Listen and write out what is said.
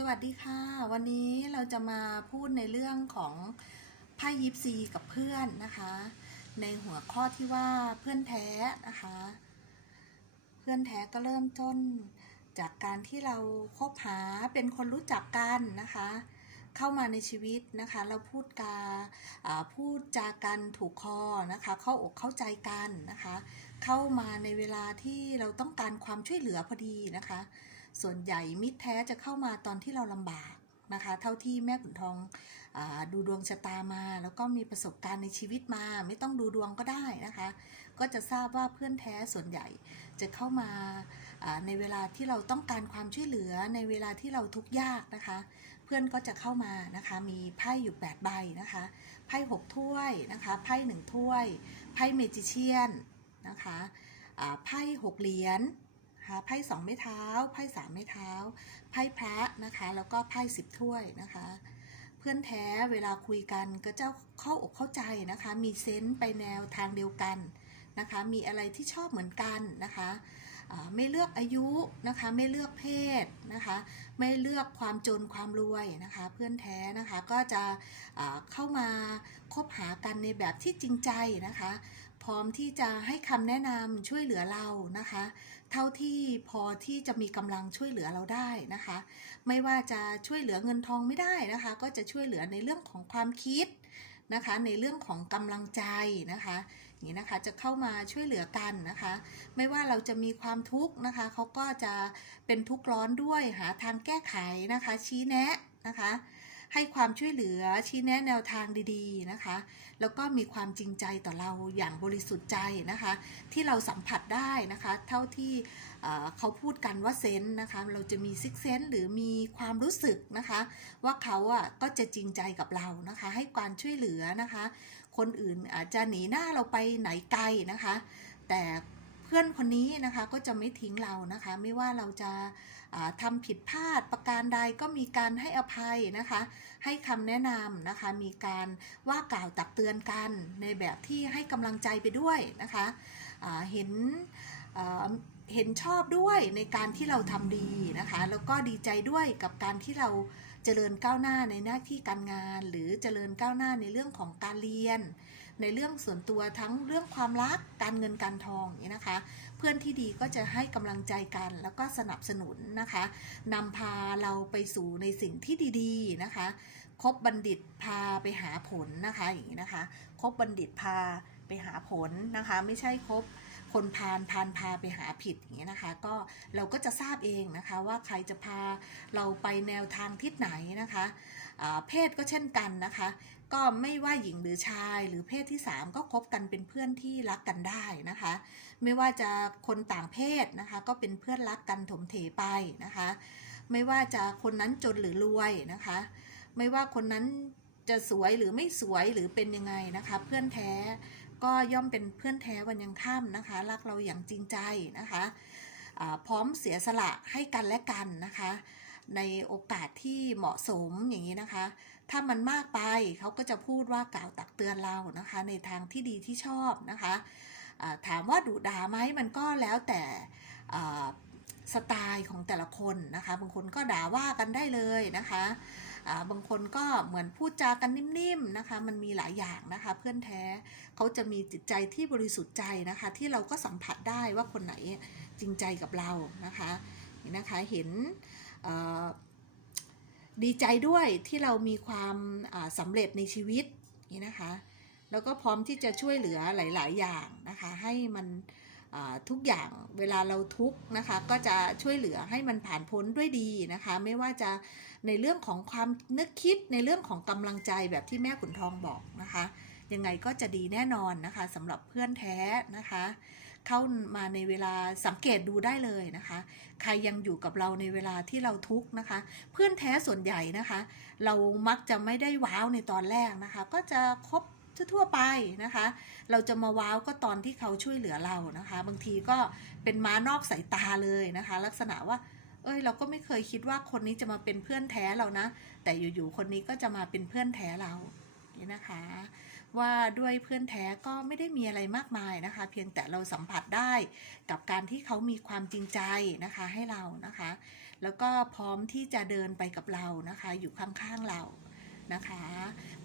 สวัสดีค่ะ วันนี้เราจะมาพูดในเรื่องของไพ่ยิปซีกับเพื่อนนะคะ ในหัวข้อที่ว่าเพื่อนแท้นะคะ เพื่อนแท้ก็เริ่มต้นจากการที่เราคบหาเป็นคนรู้จักกันนะคะ เข้ามาในชีวิตนะคะ เราพูดกาพูดจากันถูกคอนะคะ เข้าอกเข้าใจกันนะคะ เข้ามาในเวลาที่เราต้องการความช่วยเหลือพอดีนะคะ ส่วนใหญ่มิตรแท้จะเข้ามาตอนที่เราลำบากนะคะ เท่าที่แม่ขุนทองอดูดวงชะตามา แล้วก็มีประสบการณ์ในชีวิตมา ไม่ต้องดูดวงก็ได้นะคะ ก็จะทราบว่าเพื่อนแท้ส่วนใหญ่จะเข้ามาในเวลาที่เราต้องการความช่วยเหลือในเวลาที่เราทุกข์ยากนะคะ เพื่อนก็จะเข้ามานะคะ มีไพ่อยู่ 8 ใบนะคะไพ่6ถ้วยนะคะไพ่1ถ้วยไพ่เมจิเชียนนะคะไพ่6เหรียญ นะคะไพ่สองไม้เท้าไพ่สามไม้เท้าไพ่พระนะคะ แล้วก็ไพ่สิบถ้วยนะคะ เพื่อนแท้เวลาคุยกันก็เจะเข้าอกเข้าใจนะคะ มีเซนส์ไปแนวทางเดียวกันนะคะ มีอะไรที่ชอบเหมือนกันนะคะไม่เลือกอายุนะคะ ไม่เลือกเพศนะคะ ไม่เลือกความจนความรวยนะคะ เพื่อนแท้นะคะก็จะเข้ามาคบหากันในแบบที่จริงใจนะคะ ร้อมที่จะให้คำแนะนำช่วยเหลือเรานะคะ เท่าที่พอที่จะมีกำลังช่วยเหลือเราได้นะคะ ไม่ว่าจะช่วยเหลือเงินทองไม่ได้นะคะ ก็จะช่วยเหลือในเรื่องของความคิดนะคะในเรื่องของกำลังใจนะคะอย่างนี้นะคะจะเข้ามาช่วยเหลือกันนะคะ ไม่ว่าเราจะมีความทุกข์นะคะเขาก็จะเป็นทุกข์ร้อนด้วยหาทางแก้ไขนะคะ ชี้แนะนะคะ ให้ความช่วยเหลือชี้แนะแนวทางดีๆนะคะ แล้วก็มีความจริงใจต่อเราอย่างบริสุทธิ์ใจนะคะ ที่เราสัมผัสได้นะคะ เท่าที่เอ่อเขาพูดกันว่าเซนนะคะ เราจะมีซิกเซนหรือมีความรู้สึกนะคะ ว่าเขาอะก็จะจริงใจกับเรานะคะ ให้การช่วยเหลือนะคะ คนอื่นอาจจะหนีหน้าเราไปไหนไกลนะคะ แต่ พื่อนคนนี้นะคะก็จะไม่ทิ้งเรานะคะ ไม่ว่าเราจะาทำผิดพลาดประการใดก็มีการให้อภัยนะคะ ให้คำแนะนำนะคะ มีการว่ากล่าวตักเตือนกันในแบบที่ให้กำลังใจไปด้วยนะคะเห็นเห็นชอบด้วยในการที่เราทำดีนะคะ แล้วก็ดีใจด้วยกับการที่เรา เจริญก้าวหน้าในหน้าที่การงาน หรือเจริญก้าวหน้าในเรื่องของการเรียน ในเรื่องส่วนตัวทั้งเรื่องความรักการเงินการทองอย่างนี้นะคะ เพื่อนที่ดีก็จะให้กำลังใจกันแล้วก็สนับสนุนนะคะนำพาเราไปสู่ในสิ่งที่ดีๆนะคะคบบัณฑิตพาไปหาผลนะคะอย่างนี้นะคะคบบัณฑิตพาไปหาผลนะคะ ไม่ใช่คบ คนพาลพาลพาไปหาผิดอย่างนี้ยนะคะ ก็เราก็จะทราบเองนะคะว่าใครจะพาเราไปแนวทางทิศไหนนะคะเพศก็เช่นกันนะคะ ก็ไม่ว่าหญิงหรือชายหรือเพศที่ 3 ก็คบกันเป็นเพื่อนที่รักกันได้นะคะ ไม่ว่าจะคนต่างเพศนะคะ ก็เป็นเพื่อนรักกันถมเถไปนะคะ ไม่ว่าจะคนนั้นจนหรือรวยนะคะ ไม่ว่าคนนั้นจะสวยหรือไม่สวยหรือเป็นยังไงนะคะ เพื่อนแท้ ก็ย่อมเป็นเพื่อนแท้วันยังค่ำนะคะ รักเราอย่างจริงใจนะคะพร้อมเสียสละให้กันและกันนะคะ ในโอกาสที่เหมาะสมอย่างนี้นะคะ ถ้ามันมากไปเขาก็จะพูดว่ากล่าวตักเตือนเรานะคะ ในทางที่ดีที่ชอบนะคะถามว่าดุด่าไหมมันก็แล้วแต่ สไตล์ของแต่ละคนนะคะ บางคนก็ด่าว่ากันได้เลยนะคะบางคนก็เหมือนพูดจากันนิ่มๆนะคะ มันมีหลายอย่างนะคะ เพื่อนแท้เขาจะมีจิตใจที่บริสุทธิ์ใจนะคะ ที่เราก็สัมผัสได้ว่าคนไหนจริงใจกับเรานะคะนี่นะคะเห็นดีใจด้วยที่เรามีความสำเร็จในชีวิตนี่นะคะ แล้วก็พร้อมที่จะช่วยเหลือหลาย ๆ อย่างนะคะ ให้มัน ทุกอย่างเวลาเราทุกนะคะ ก็จะช่วยเหลือให้มันผ่านพ้นด้วยดีนะคะ ไม่ว่าจะในเรื่องของความนึกคิดในเรื่องของกำลังใจแบบที่แม่ขุนทองบอกนะคะ ยังไงก็จะดีแน่นอนนะคะสำหรับเพื่อนแท้นะคะ เข้ามาในเวลาสังเกตดูได้เลยนะคะ ใครยังอยู่กับเราในเวลาที่เราทุกข์นะคะ เพื่อนแท้ส่วนใหญ่นะคะ เรามักจะไม่ได้ว้าวในตอนแรกนะคะ ก็จะคบ ทั่วๆไปนะคะ เราจะมาว้าวก็ตอนที่เขาช่วยเหลือเรานะคะ บางทีก็เป็นม้านอกสายตาเลยนะคะ ลักษณะว่า เอ้ยเราก็ไม่เคยคิดว่าคนนี้จะมาเป็นเพื่อนแท้เรานะ แต่อยู่ๆคนนี้ก็จะมาเป็นเพื่อนแท้เรานี่นะคะ ว่าด้วยเพื่อนแท้ก็ไม่ได้มีอะไรมากมายนะคะ เพียงแต่เราสัมผัสได้กับการที่เขามีความจริงใจนะคะให้เรานะคะ แล้วก็พร้อมที่จะเดินไปกับเรานะคะ อยู่ข้างๆเรานะคะ